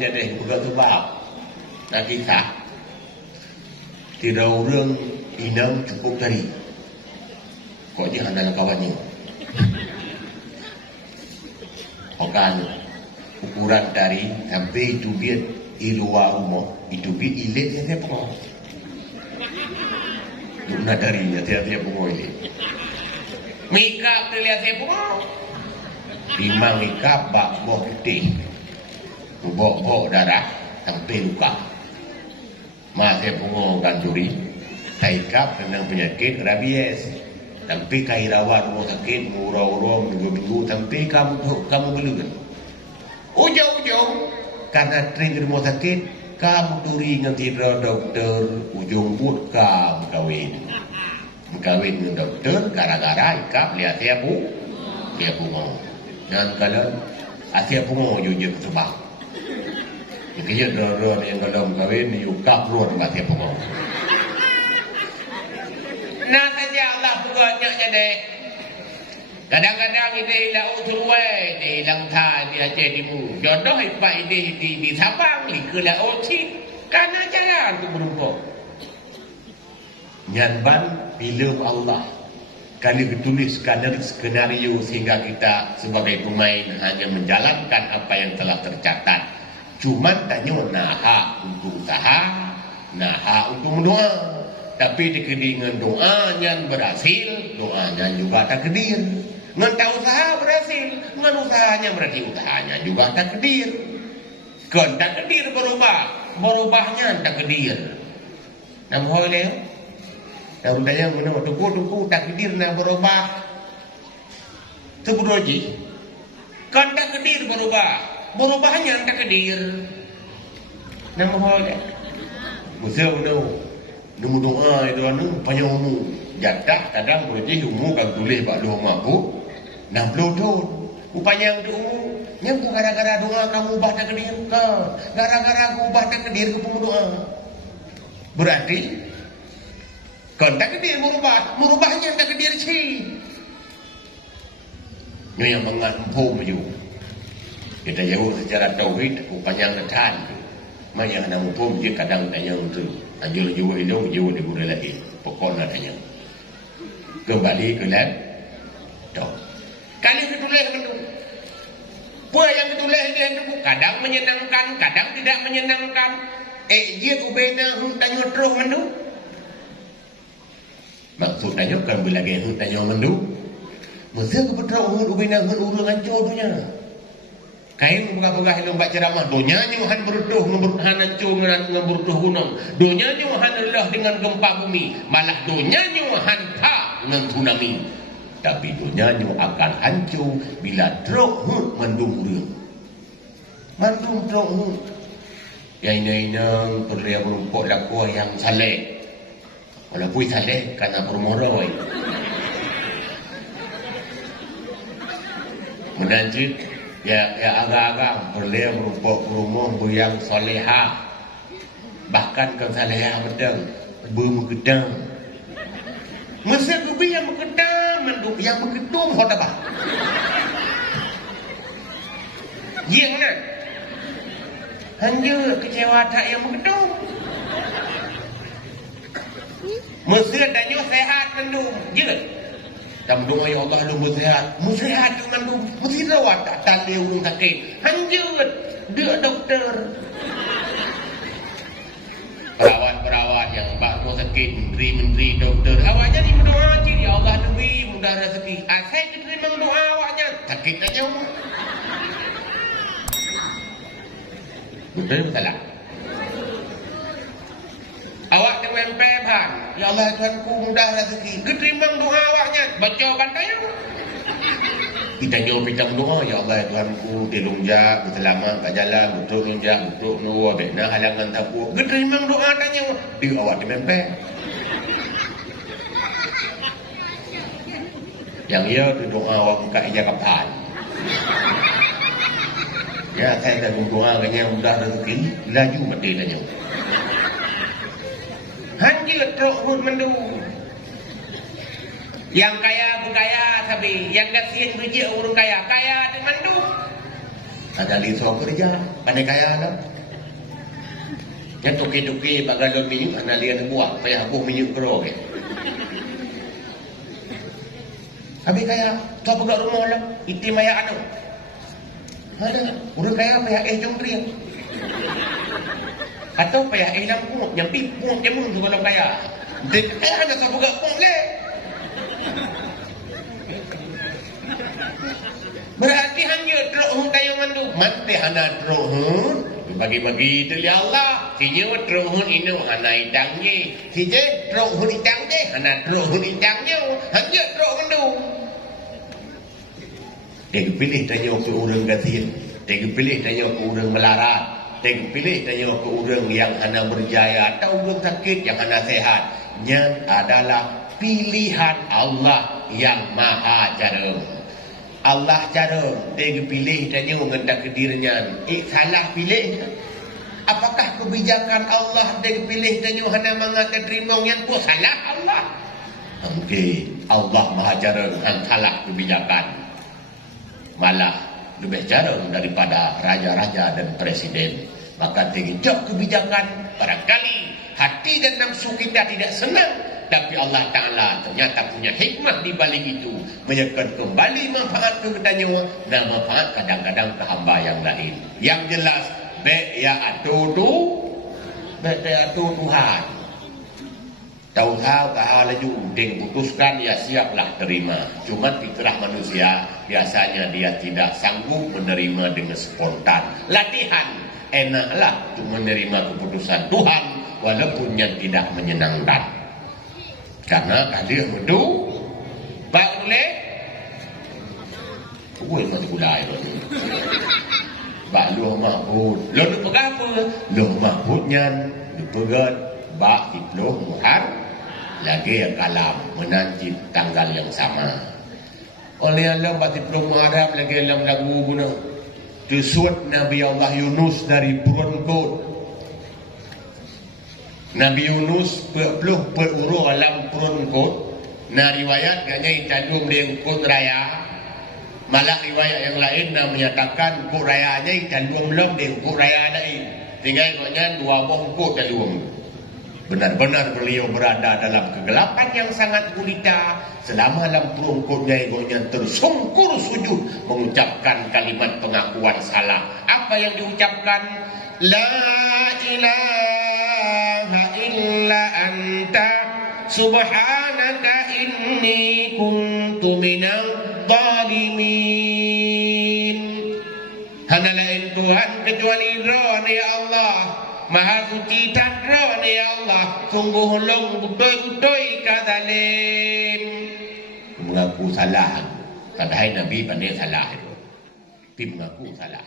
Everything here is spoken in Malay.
menjadi bukan sebab. Nah kita tidak orang inam cukup tadi. Kok dia adalah kawannya. Okan ukuran dari sampai itu biar luar rumah itu biar ilet dia pun. Duna dari dia pun ilet. Mikap terlihat dia pun. Lima mikap bak buah putih. Bok darah sampai luka. Masih pun ganduri. Taikap tentang penyakit rabies. Sampai kai rawat rumah sakit, murau-urau minggu-minggu, sampai kamu belum. Ujung-ujung, karena trik rumah sakit, kamu turi nanti dokter, ujung pun kamu kawin. Kawin dengan dokter, gara-gara ikap lihat dia pun. Dan kalau asyik pun jujur sebab. Jika dia yang kalau kawin, ikap luar asyik pun. Nah saja Allah buatnya jadi. Kadang-kadang ini hilang uturway, ini hilang than, dia jadi mu. Jodoh ipak ini di Sabang, di Kelau Cik. Karena jalan tu merumpuk. Nyanban film Allah. Kali ditulis skenario sehingga kita sebagai pemain hanya menjalankan apa yang telah tercatat. Cuman tanya naha untuk usaha, naha untuk mendoa. Tapi dengan doanya berhasil, doanya juga takdir. Dengan tak usaha berhasil, dengan usahanya berarti usahanya juga takdir. Kan takdir berubahnya takdir. Nama boleh? Dan tanya mana tuku takdir nak berubah. Sebudoji. Kan takdir berubahnya takdir. Nama boleh? Musuh no. Nemu doa itu anu banyak umur jadah kadang boleh umur kan tulis bak doa mampu 60 tahun upaya untuk umur yang gara-gara doa kamu ubah takdir ke gara-gara aku ubah takdir ke doa berarti kan takdir merubahnya takdir sih ini yang mengampu maju kita jauh secara tauhid upaya ketan Maya nak mumpung dia kadang tanya untuk anjul jiwa hidup jiwa di bulan lagi pokoknya tanya kembali ke lab tahu kali ditulis itu apa yang ditulis dia itu kadang menyenangkan kadang tidak menyenangkan dia kubena tanya terus mendu maksud tanya kan bila lagi tanya mendu mesti kebetulan kubena urang hancur dunia kain buka-buka hilang baca ceramah donya nyuhan berutuh ngeberhan hancur ngeberutuh gunung donya nyuhan lelah dengan gempa bumi malah donya nyuhan tak dengan tsunami tapi donya nyu akan hancur bila drok mendung urang mandung drok ya ini perlu berumpuk laku yang saleh walaupun saleh karena bermoroi menanjut ya agak-agak berlian merupakan rumah yang solehah bahkan kan solehah bedang bermegedang masa kubi yang megedang yang megedung kau tak yang nak hanya kecewa tak yang megedung masa tanya sehat mendung je dan doa ya Allah lu musihat dengan lu mesti rawat tak tali urung sakit hanjut dia dokter perawat yang bakal sakit menteri dokter awaknya ni berdoa je ya Allah lebih mudah rezeki saya diterima doa awaknya sakit aja betul salah awak dengan peban ya Allah Tuhanku mudah rezeki keterima doa awaknya baca bantai kita jawab bintang doa ya Allah Tuhanku dilunjak berselamat kat jalan betul lunjak betul nuwa bina halangan tapu keterima doa tanya dia awak dengan peban yang ia doa awak buka ijakapan ya saya dah berdoa kanya mudah rezeki laju mati tanya hanjir teruk mendung yang kaya berkaya tapi yang kasihan kerja orang kaya dengan mendung Ada liso kerja, pandai kaya lah. Yang tuki-tuki bagalon minyak, anak lian buat, payah aku minyak kerok. Habis kaya, tu apa kat rumah lah, itim ayah anu. Ada, udah kaya payah jom teriak. Atau payah hilang pungut, nyampi pungut jemun tu kalau kaya. Dia ada siapa kat pungut le. Berarti hanya teruk kayu mandu. Mati hana teruk bagi-bagi itu ya Allah. Sinya teruk inu hana idangnya. Sinya teruk idangnya hana teruk idangnya. Hanya teruk mandu. Dia pilih tanya ke orang gatin. Dia pilih tanya ke orang melarat. Dia pilih tanya ke orang yang hana berjaya atau orang sakit yang hana sehat. Nya adalah pilihan Allah yang maha jarum. Allah jarum, dia pilih tanya mengendak ke dirinya. Salah pilih. Apakah kebijakan Allah dia pilih tanya hana mengatakan terima yang tu salah Allah? Okey, Allah maha jarum yang salah kebijakan. Malah lebih jarum daripada raja-raja dan presiden. Maka tinggal kebijakan barangkali hati dan nafsu kita tidak senang. Tapi Allah Ta'ala ternyata punya hikmah di balik itu. Menyatakan kembali manfaat kepada nyawa dan manfaat kadang-kadang ke hamba yang lain. Yang jelas, baik ya atudu, baik ya atu Tuhan. Tahu-tahu Ta'ala juding putuskan, ya siaplah terima. Cuma fitrah manusia, biasanya dia tidak sanggup menerima dengan spontan. Latihan, enaklah cuma menerima keputusan Tuhan, walaupun yang tidak menyenangkan. Karena kadir medu bak boleh oi mati gulai bak luah mahfud lo nu pegang apa luah mahfudnya lu pegat bak itloh muhar lagi kalam menanti tanggal yang sama oleh Allah bak itloh muharram lagi dalam lagu guna disut Nabi Allah Yunus dari Purun Kot. Nabi Yunus perpuluh peruru alam Purun Kot. Nah riwayat ganya itadum dengan Kot Raya. Malah riwayat yang lain menyatakan Kot Rayanya itadum lom dengan Kot Raya lain. Tinggal ganya dua bongkot dalum. Benar-benar beliau berada dalam kegelapan yang sangat gulita. Selama dalam Purun Kotnya egonya tersungkur sujud mengucapkan kalimat pengakuan salah. Apa yang diucapkan? La ilaha illa anta subhanaka inni kuntu minal zalimin. Hana lain Tuhan kecuali Roh ya Allah. Maha suci dan Roh ya Allah. Sungguh long betul-betul kadalim. Mengaku salah. Kadang Nabi pandai salah itu. Tapi mengaku salah.